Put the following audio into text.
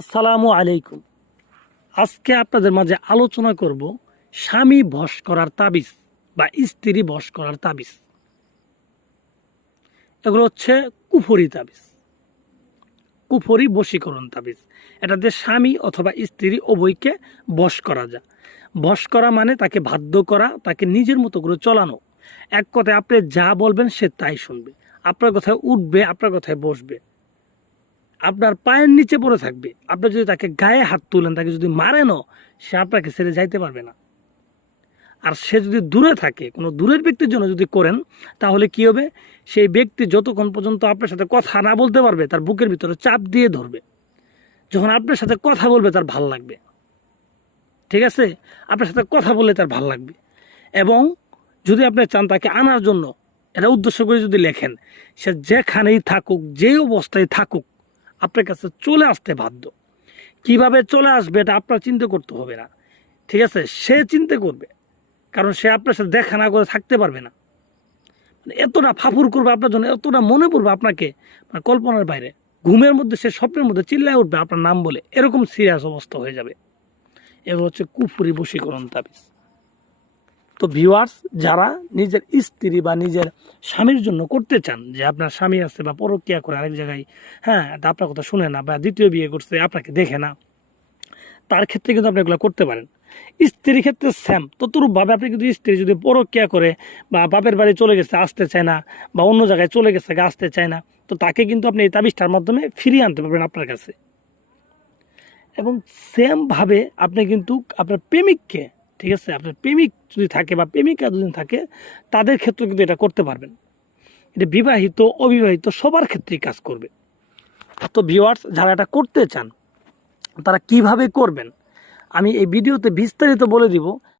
আসসালামু আলাইকুম। আজকে আপনাদের মাঝে আলোচনা করব স্বামী বশ করার তাবিজ বা স্ত্রী বশ করার তাবিজ। এগুলো হচ্ছে কুফরি তাবিজ, কুফরি বশীকরণ তাবিজ। এটাতে স্বামী অথবা স্ত্রী উভয়কে বশ করা যায়। বশ করা মানে তাকে বাধ্য করা, তাকে নিজের মতো করে চলানো। এক কথায় আপনি যা বলবেন সে তাই শুনবে, আপনার কথায় উঠবে, আপনার কথায় বসবে, আপনার পায়ের নিচে পড়ে থাকবে। আপনি যদি তাকে গায়ে হাত তুলেন, তাকে যদি মারেনও, সে আপনাকে ছেড়ে যাইতে পারবে না। আর সে যদি দূরে থাকে, কোনো দূরের ব্যক্তির জন্য যদি করেন, তাহলে কি হবে? সেই ব্যক্তি যতক্ষণ পর্যন্ত আপনার সাথে কথা না বলতে পারবে, তার বুকের ভিতরে চাপ দিয়ে ধরবে। যখন আপনার সাথে কথা বলবে, তার ভাল লাগবে। ঠিক আছে? আপনার সাথে কথা বললে তার ভাল লাগবে। এবং যদি আপনি চান তাকে আনার জন্য, এটা উদ্দেশ্য করে যদি লেখেন, সে যেখানেই থাকুক, যেই অবস্থায় থাকুক, আপনার কাছে চলে আসতে বাধ্য। কিভাবে চলে আসবে এটা আপনার চিন্তা করতে হবে না। ঠিক আছে? সে চিন্তা করবে, কারণ সে আপনার সাথে দেখা না করে থাকতে পারবে না। মানে এতটা ফাফুর করবে আপনার জন্য, এতটা মনে পড়বে আপনাকে, মানে কল্পনার বাইরে। ঘুমের মধ্যে সে স্বপ্নের মধ্যে চিল্লায় উঠবে আপনার নাম বলে, এরকম সিরিয়াস অবস্থা হয়ে যাবে। এগুলো হচ্ছে কুফরি বশীকরণ তাবিজ। তো ভিউয়ার্স, যারা নিজের স্ত্রী বা নিজের স্বামীর জন্য করতে চান, যে আপনার স্বামী আছে বা পরকীয়া করে আরেক জায়গায়, হ্যাঁ, আপনার কথা শুনে না বা দ্বিতীয় বিয়ে করছে, আপনাকে দেখে না, তার ক্ষেত্রে কিন্তু আপনি এগুলো করতে পারেন। স্ত্রীর ক্ষেত্রে সেম ততরূপভাবে আপনি কিন্তু স্ত্রী যদি পরকীয়া করে বা বাপের বাড়ি চলে গেছে, আসতে চায় না, বা অন্য জায়গায় চলে গেছে, আসতে চায় না, তো তাকে কিন্তু আপনি এই তাবিজটার মাধ্যমে ফিরিয়ে আনতে পারবেন আপনার কাছে। এবং সেমভাবে আপনি কিন্তু আপনার প্রেমিককে, ঠিক আছে, আপনার প্রেমিক যদি থাকে বা প্রেমিকা যদি থাকে, তাদের ক্ষেত্রে কিন্তু এটা করতে পারবেন। এটা বিবাহিত অবিবাহিত সবার ক্ষেত্রেই কাজ করবে। তো ভিউয়ার্স, যারা এটা করতে চান, তারা কিভাবে করবেন আমি এই ভিডিওতে বিস্তারিত বলে দিব।